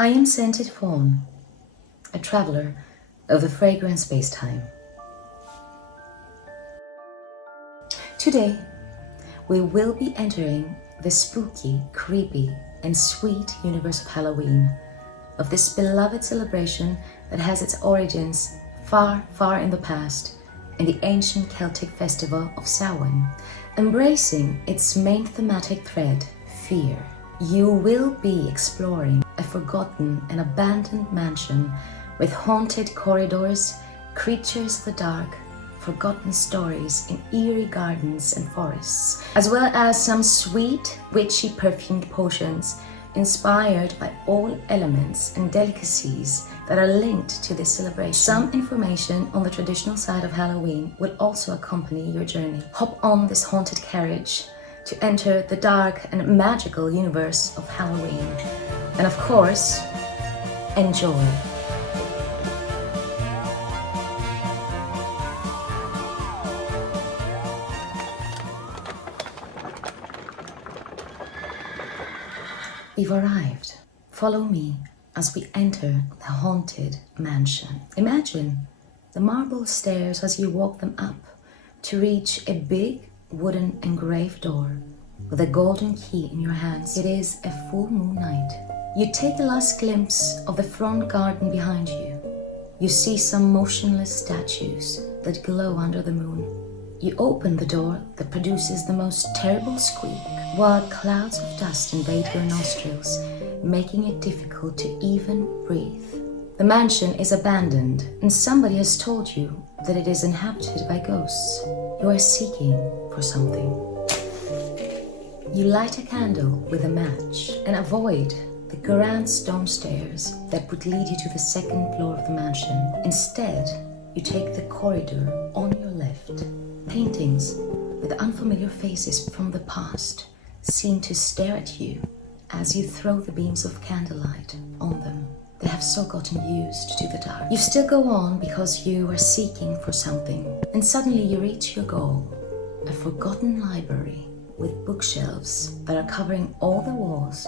I am Scented Fawn, a traveler of the fragrance space-time. Today, we will be entering the spooky, creepy, and sweet universe of Halloween, of this beloved celebration that has its origins far, far in the past, in the ancient Celtic festival of Samhain, embracing its main thematic thread, fear. You will be exploring a forgotten and abandoned mansion with haunted corridors, creatures of the dark, forgotten stories in eerie gardens and forests, as well as some sweet, witchy perfumed potions inspired by all elements and delicacies that are linked to this celebration. Some information on the traditional side of Halloween will also accompany your journey. Hop on this haunted carriage to enter the dark and magical universe of Halloween. And of course, enjoy. We've arrived. Follow me as we enter the haunted mansion. Imagine the marble stairs as you walk them up to reach a big wooden engraved door with a golden key in your hands. It is a full moon night. You take a last glimpse of the front garden behind you. You see some motionless statues that glow under the moon. You open the door that produces the most terrible squeak, while clouds of dust invade your nostrils, making it difficult to even breathe. The mansion is abandoned, and somebody has told you that it is inhabited by ghosts. You are seeking for something. You light a candle with a match and avoid the grand stone stairs that would lead you to the second floor of the mansion. Instead, you take the corridor on your left. Paintings with unfamiliar faces from the past seem to stare at you as you throw the beams of candlelight on them. They have so gotten used to the dark. You still go on because you are seeking for something, and suddenly you reach your goal, a forgotten library with bookshelves that are covering all the walls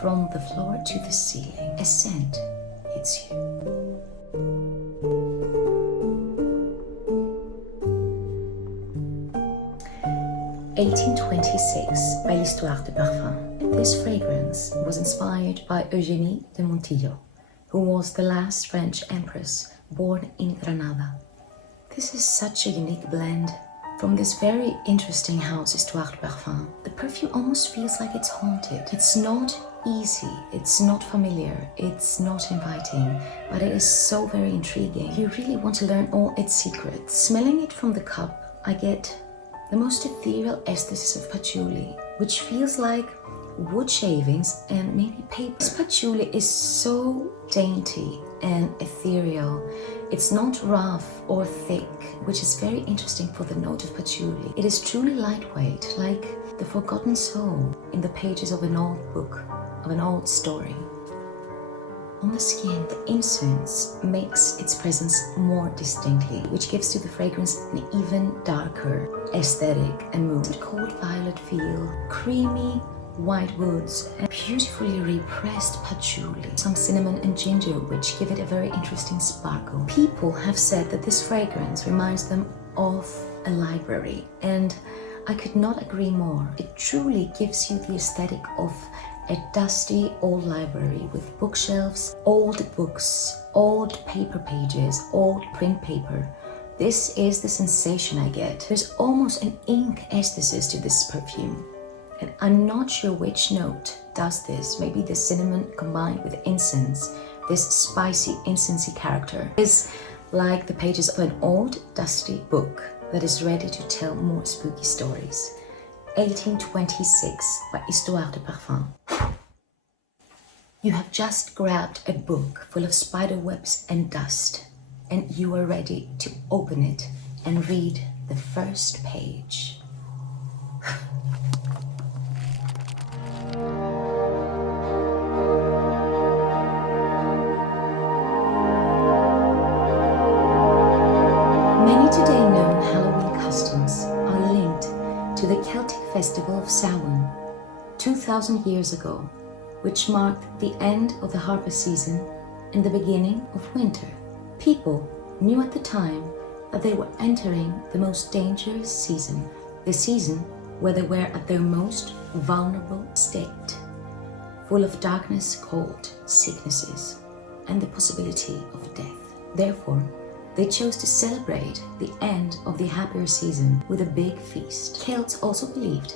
from the floor to the ceiling. A scent hits you. (1826) by Histoires de Parfum. This fragrance was inspired by Eugénie de Montijo, who was the last French empress born in Granada. This is such a unique blend. From this very interesting house, Histoires de Parfum, the perfume almost feels like it's haunted. It's not easy, it's not familiar, it's not inviting, but it is so very intriguing. You really want to learn all its secrets. Smelling it from the cup, I get the most ethereal aesthesis of patchouli, which feels like wood shavings and maybe paper. This patchouli is so dainty and ethereal. It's not rough or thick, which is very interesting for the note of patchouli. It is truly lightweight, like the forgotten soul in the pages of an old book, of an old story. On the skin, the incense makes its presence more distinctly, which gives to the fragrance an even darker aesthetic and mood. A cold violet feel, creamy white woods, and beautifully repressed patchouli, some cinnamon and ginger, which give it a very interesting sparkle. People have said that this fragrance reminds them of a library, and I could not agree more. It truly gives you the aesthetic of a dusty old library with bookshelves, old books, old paper pages, old print paper. This is the sensation I get. There's almost an ink aesthesis to this perfume. And I'm not sure which note does this. Maybe the cinnamon combined with incense, this spicy, incensey character, is like the pages of an old, dusty book that is ready to tell more spooky stories. 1826 by Histoires de Parfum. You have just grabbed a book full of spider webs and dust, and you are ready to open it and read the first page. Many today known Halloween customs are linked to the Celtic festival of Samhain. 2,000 years ago, which marked the end of the harvest season and the beginning of winter. People knew at the time that they were entering the most dangerous season, the season where they were at their most vulnerable state, full of darkness, cold, sicknesses, and the possibility of death. Therefore, they chose to celebrate the end of the happier season with a big feast. Celts also believed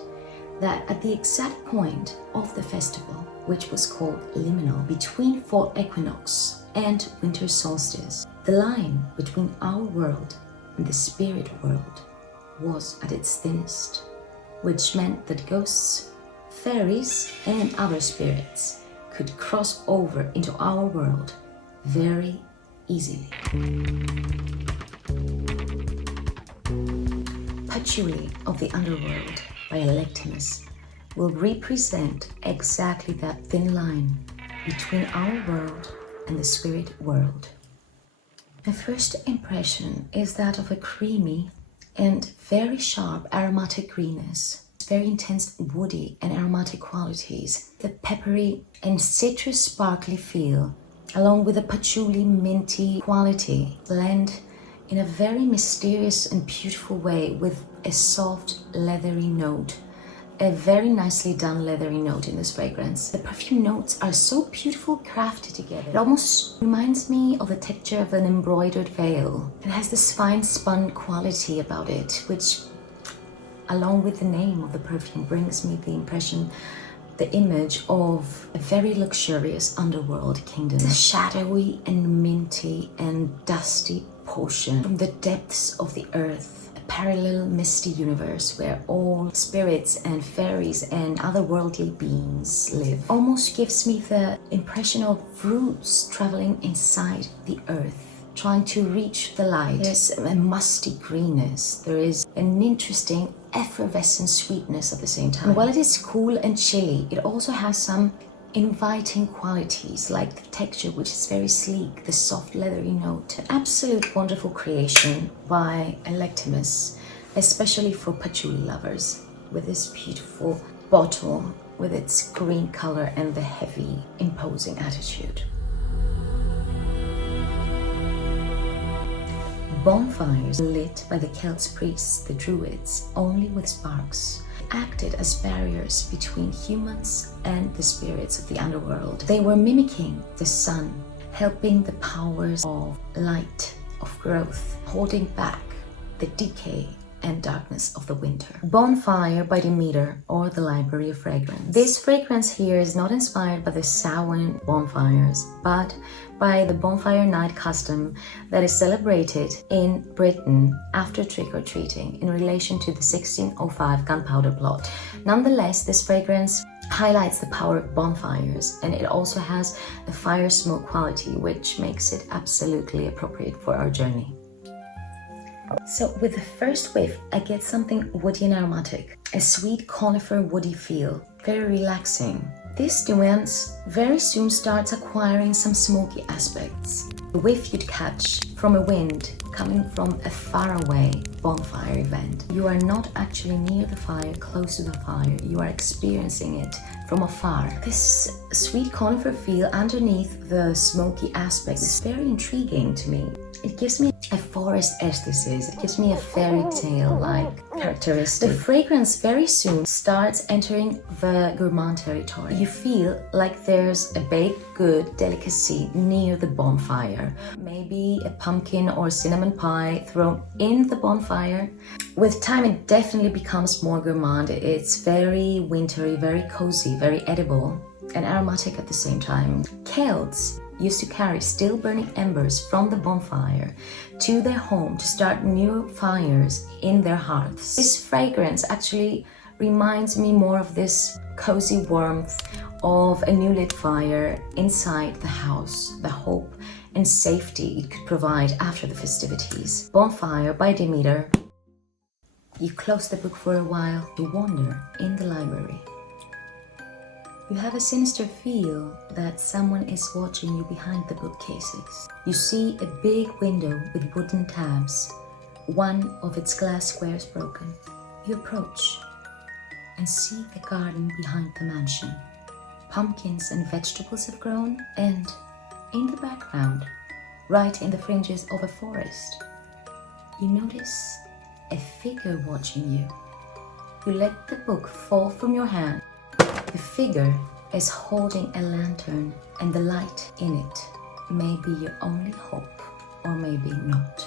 that at the exact point of the festival, which was called liminal, between fall equinox and winter solstice, the line between our world and the spirit world was at its thinnest, which meant that ghosts, fairies, and other spirits could cross over into our world very easily. Patchouli of the Underworld by Electimuss will represent exactly that thin line between our world and the spirit world. My first impression is that of a creamy and very sharp aromatic greenness. Very intense woody and aromatic qualities. The peppery and citrus sparkly feel, along with the patchouli minty quality, blend in a very mysterious and beautiful way with a soft leathery note. A very nicely done leathery note in this fragrance. The perfume notes are so beautifully crafted together. It almost reminds me of the texture of an embroidered veil. It has this fine spun quality about it, which, along with the name of the perfume, brings me the impression, the image of a very luxurious underworld kingdom. The shadowy and minty and dusty portion from the depths of the earth. Parallel misty universe where all spirits and fairies and otherworldly beings live. Almost gives me the impression of roots traveling inside the earth, trying to reach the light. There's a musty greenness. There is an interesting effervescent sweetness at the same time. And while it is cool and chilly, it also has some inviting qualities like the texture, which is very sleek, the soft leathery note. An absolute wonderful creation by Electimuss, especially for patchouli lovers, with this beautiful bottle with its green color and the heavy, imposing attitude. Bonfires lit by the Celts priests, the Druids, only with sparks, acted as barriers between humans and the spirits of the underworld. They were mimicking the sun, helping the powers of light, of growth, holding back the decay and darkness of the winter. Bonfire by Demeter, or the Library of Fragrance. This fragrance here is not inspired by the Samhain bonfires, but by the bonfire night custom that is celebrated in Britain after trick-or-treating in relation to the 1605 gunpowder plot. Nonetheless, this fragrance highlights the power of bonfires, and it also has a fire smoke quality, which makes it absolutely appropriate for our journey. So with the first whiff, I get something woody and aromatic, a sweet conifer woody feel, very relaxing. This nuance very soon starts acquiring some smoky aspects. The whiff you'd catch from a wind coming from a faraway bonfire event. You are not actually near the fire, close to the fire, you are experiencing it from afar. This sweet conifer feel underneath the smoky aspect is very intriguing to me. It gives me a forest aesthesis, it gives me a fairy tale-like characteristic. The fragrance very soon starts entering the gourmand territory. You feel like there's a baked good delicacy near the bonfire. Maybe a pumpkin or cinnamon pie thrown in the bonfire. With time it definitely becomes more gourmand. It's very wintry, very cozy, very edible and aromatic at the same time. Celts used to carry still burning embers from the bonfire to their home to start new fires in their hearths. This fragrance actually reminds me more of this cozy warmth of a new lit fire inside the house, the hope and safety it could provide after the festivities. Bonfire by Demeter. You close the book for a while to wander in the library. You have a sinister feel that someone is watching you behind the bookcases. You see a big window with wooden tabs, one of its glass squares broken. You approach and see the garden behind the mansion. pumpkins and vegetables have grown, and in the background, right in the fringes of a forest, you notice a figure watching you. You let the book fall from your hand. The figure is holding a lantern, and the light in it may be your only hope, or maybe not.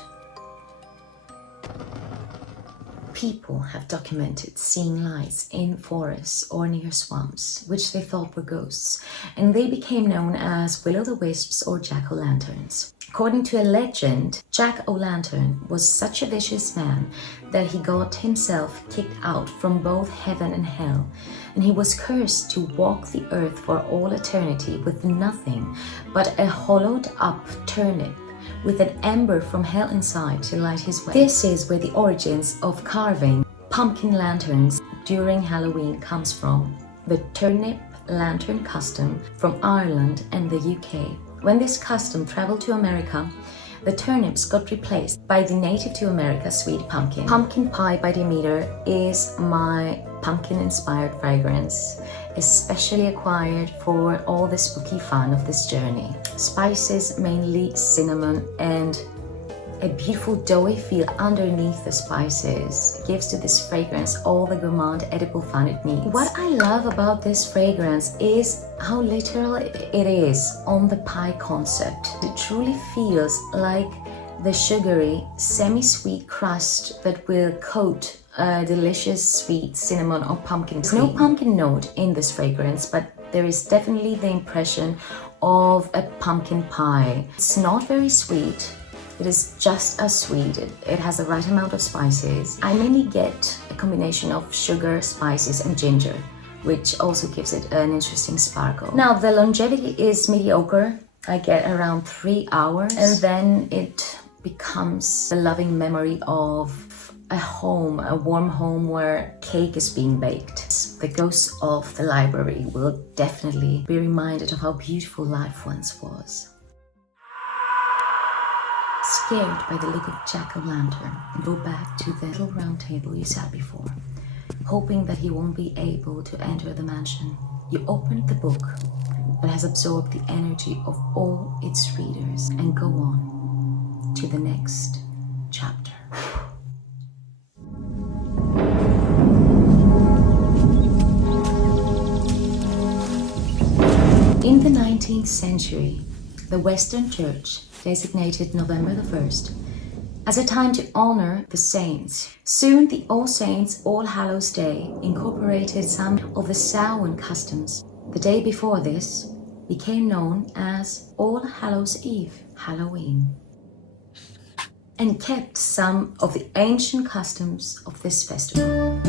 People have documented seeing lights in forests or near swamps, which they thought were ghosts, and they became known as will-o'-the-wisps or jack-o'-lanterns. According to a legend, Jack-o'-lantern was such a vicious man that he got himself kicked out from both heaven and hell, and he was cursed to walk the earth for all eternity with nothing but a hollowed-up turnip with an ember from hell inside to light his way. This is where the origins of carving pumpkin lanterns during Halloween comes from. The turnip lantern custom from Ireland and the UK. When this custom traveled to America, the turnips got replaced by the native to America sweet pumpkin. Pumpkin Pie by Demeter is my pumpkin-inspired fragrance, especially acquired for all the spooky fun of this journey. Spices, mainly cinnamon, and a beautiful doughy feel underneath the spices gives to this fragrance all the gourmand edible fun it needs. What I love about this fragrance is how literal it is on the pie concept. It truly feels like the sugary, semi-sweet crust that will coat a delicious sweet cinnamon or pumpkin cream. There's no pumpkin note in this fragrance, but there is definitely the impression of a pumpkin pie. It's not very sweet. It is just as sweet. It has the right amount of spices. I mainly get a combination of sugar, spices, and ginger, which also gives it an interesting sparkle. Now, the longevity is mediocre. I get around 3 hours, and then it becomes a loving memory of a home, a warm home where cake is being baked. The ghosts of the library will definitely be reminded of how beautiful life once was. Scared by the look of Jack-o'-lantern, you go back to the little round table you sat before, hoping that he won't be able to enter the mansion. You open the book that has absorbed the energy of all its readers and go on to the next chapter. In the 19th century, the Western Church designated November the 1st as a time to honor the saints. Soon the All Saints, All Hallows Day incorporated some of the Samhain customs. The day before this became known as All Hallows Eve, Halloween, and kept some of the ancient customs of this festival.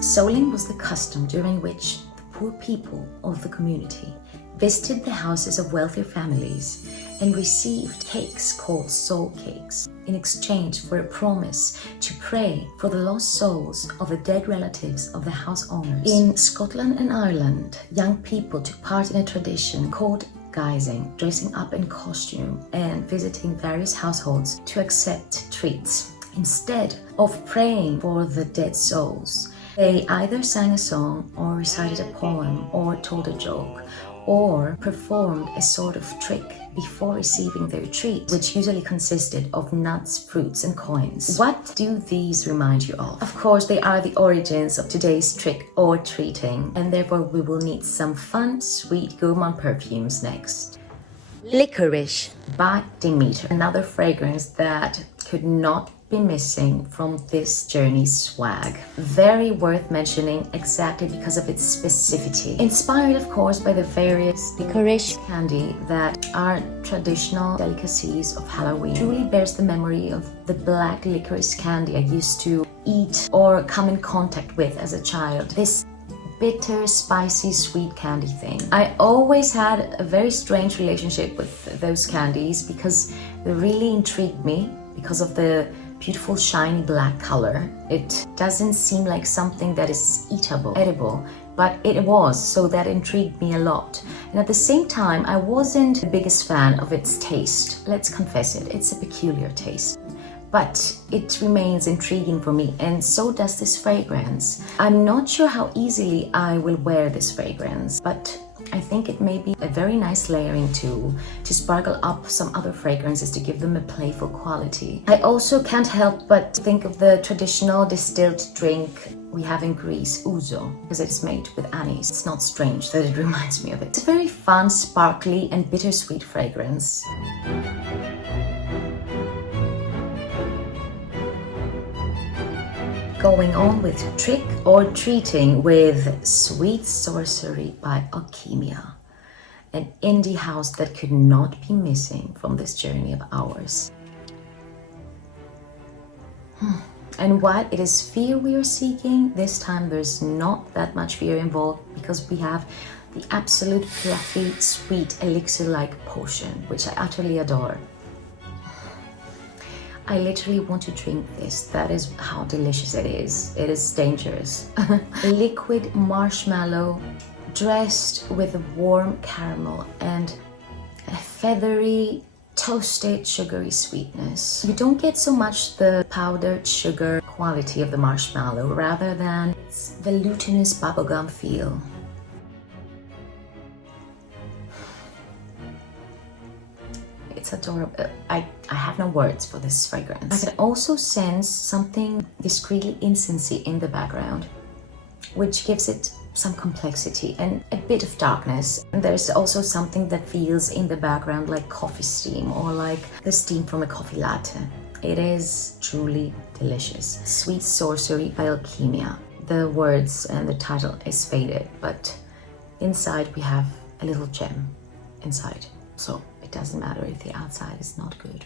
Souling was the custom during which poor people of the community visited the houses of wealthier families and received cakes called soul cakes in exchange for a promise to pray for the lost souls of the dead relatives of the house owners. In Scotland and Ireland, young people took part in a tradition called guising, dressing up in costume and visiting various households to accept treats. Instead of praying for the dead souls, they either sang a song or recited a poem or told a joke or performed a sort of trick before receiving their treat, which usually consisted of nuts, fruits, and coins. What do these remind you of? Of course, they are the origins of today's trick or treating, and therefore we will need some fun, sweet gourmand perfumes next. Licorice by Demeter, another fragrance that could not be missing from this journey's swag. Very worth mentioning exactly because of its specificity. Inspired, of course, by the various licorice candy that are traditional delicacies of Halloween. Truly bears the memory of the black licorice candy I used to eat or come in contact with as a child. This bitter, spicy, sweet candy thing. I always had a very strange relationship with those candies because they really intrigued me because of the beautiful shiny black color. It doesn't seem like something that is edible, but it was, so that intrigued me a lot. And at the same time, I wasn't the biggest fan of its taste. Let's confess it, it's a peculiar taste. but it remains intriguing for me, and so does this fragrance. I'm not sure how easily I will wear this fragrance, but I think it may be a very nice layering tool to sparkle up some other fragrances to give them a playful quality. I also can't help but think of the traditional distilled drink we have in Greece, ouzo, because it's made with anise. It's not strange that it reminds me of it. It's a very fun, sparkly and bittersweet fragrance. Going on with Trick or Treating with Sweet Sorcery by Alkemia, an indie house that could not be missing from this journey of ours. And while it is fear we are seeking, this time there's not that much fear involved, because we have the absolute fluffy, sweet, elixir-like potion, which I utterly adore. I literally want to drink this. That is how delicious it is. It is dangerous. Liquid marshmallow dressed with a warm caramel and a feathery, toasted, sugary sweetness. You don't get so much the powdered sugar quality of the marshmallow, rather than its volutinous bubblegum feel. It's adorable. I have no words for this fragrance. I can also sense something discreetly incensey in the background, which gives it some complexity and a bit of darkness. And there's also something that feels in the background like coffee steam, or like the steam from a coffee latte. It is truly delicious. Sweet Sorcery by Alkemia. The words and the title is faded, but inside we have a little gem inside. So it doesn't matter if the outside is not good.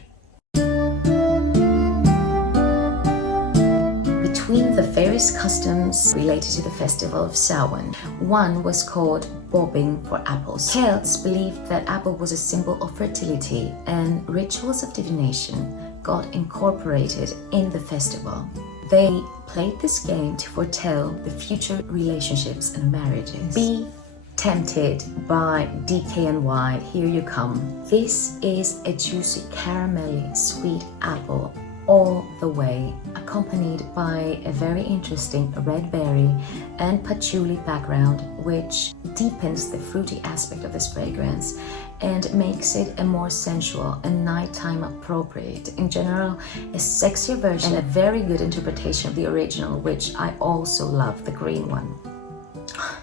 Between the various customs related to the festival of Samhain, one was called bobbing for apples. Celts believed that apple was a symbol of fertility, and rituals of divination got incorporated in the festival. They played this game to foretell the future relationships and marriages. Be Tempted by DKNY, here you come. This is a juicy, caramelly, sweet apple all the way, accompanied by a very interesting red berry and patchouli background, which deepens the fruity aspect of this fragrance and makes it a more sensual and nighttime appropriate. In general, a sexier version and a very good interpretation of the original, which I also love, the green one.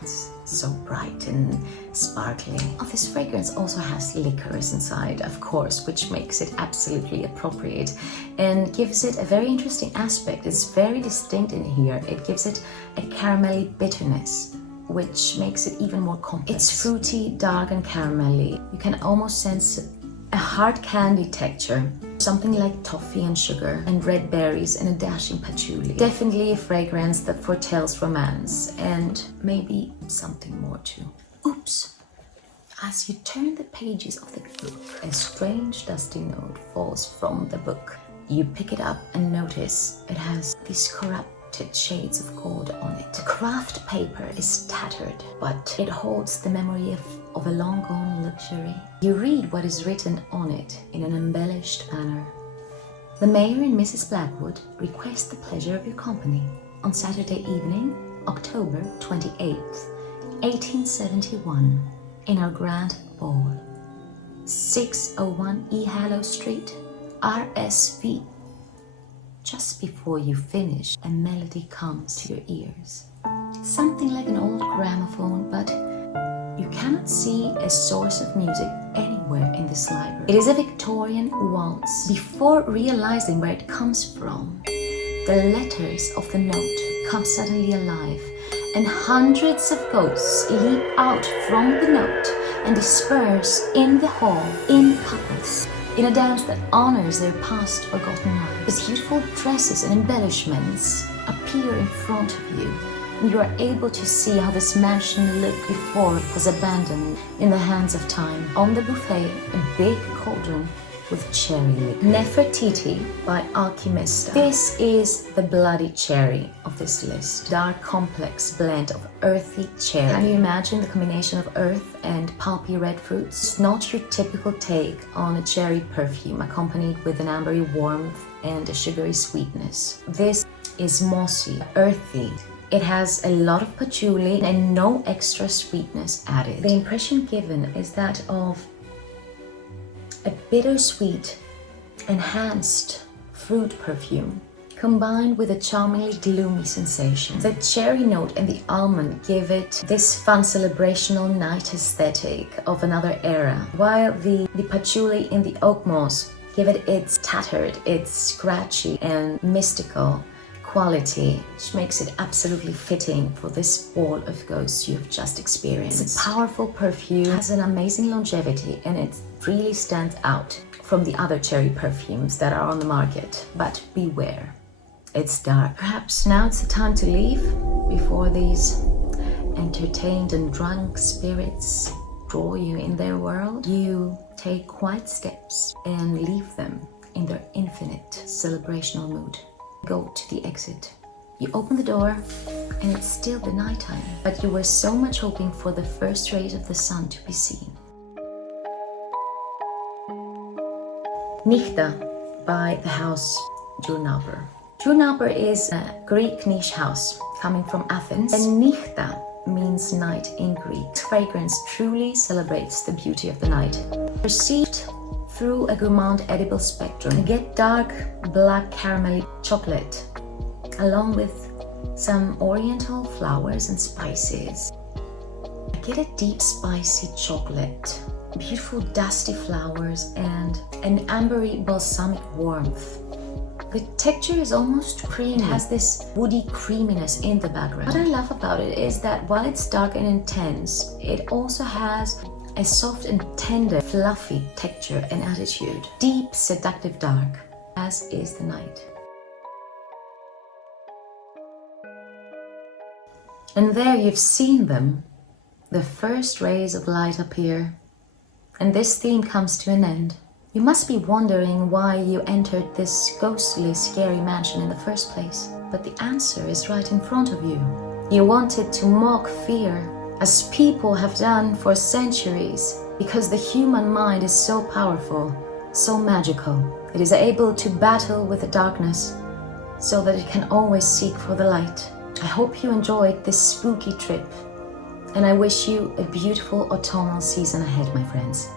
It's so bright and sparkly. Oh, this fragrance also has licorice inside, of course, which makes it absolutely appropriate and gives it a very interesting aspect. It's very distinct in here. It gives it a caramelly bitterness, which makes it even more complex. It's fruity, dark and caramelly. You can almost sense a hard candy texture, something like toffee and sugar and red berries and a dashing patchouli. Definitely a fragrance that foretells romance and maybe something more too. Oops! As you turn the pages of the book, a strange dusty note falls from the book. You pick it up and notice it has these corrupted shades of gold on it. The craft paper is tattered, but it holds the memory of a long-gone luxury. You read what is written on it in an embellished manner. The Mayor and Mrs. Blackwood request the pleasure of your company on Saturday evening, October 28th, 1871, in our grand ball, 601 E. Hallow Street, RSV. Just before you finish, a melody comes to your ears. Something like an old gramophone, but you cannot see a source of music anywhere in this library. It is a Victorian waltz. Before realizing where it comes from, the letters of the note come suddenly alive, and hundreds of ghosts leap out from the note and disperse in the hall in couples, in a dance that honors their past forgotten lives. The beautiful dresses and embellishments appear in front of you, and you are able to see how this mansion looked before it was abandoned in the hands of time. On the buffet, a big cauldron with cherry liquor. Nefertiti by Alchemista. This is the bloody cherry of this list. Dark, complex blend of earthy cherry. Can you imagine the combination of earth and pulpy red fruits? It's not your typical take on a cherry perfume accompanied with an ambery warmth and a sugary sweetness. This is mossy, earthy. It has a lot of patchouli and no extra sweetness added. The impression given is that of a bittersweet, enhanced fruit perfume combined with a charmingly gloomy sensation. The cherry note and the almond give it this fun celebrational night aesthetic of another era, while the patchouli and the oak moss give it its tattered, its scratchy and mystical quality, which makes it absolutely fitting for this ball of ghosts you've just experienced. It's a powerful perfume, has an amazing longevity, and it really stands out from the other cherry perfumes that are on the market. But beware, it's dark. Perhaps now it's the time to leave before these entertained and drunk spirits draw you in their world. You take quiet steps and leave them in their infinite celebrational mood. Go to the exit. You open the door and it's still the nighttime, but you were so much hoping for the first rays of the sun to be seen. Nychta by the house Journaper. Journaper is a Greek niche house coming from Athens, and Nychta means night in Greek. This fragrance truly celebrates the beauty of the night, perceived through a gourmand edible spectrum. You get dark black caramel chocolate along with some oriental flowers and spices. I get a deep spicy chocolate, beautiful dusty flowers, and an ambery balsamic warmth. The texture is almost creamy. It has this woody creaminess in the background. What I love about it is that while it's dark and intense, it also has a soft and tender, fluffy texture and attitude. Deep, seductive dark, as is the night. And there you've seen them. The first rays of light appear, and this theme comes to an end. You must be wondering why you entered this ghostly, scary mansion in the first place. But the answer is right in front of you. You wanted to mock fear, as people have done for centuries, because the human mind is so powerful, so magical. It is able to battle with the darkness, so that it can always seek for the light. I hope you enjoyed this spooky trip, and I wish you a beautiful autumnal season ahead, my friends.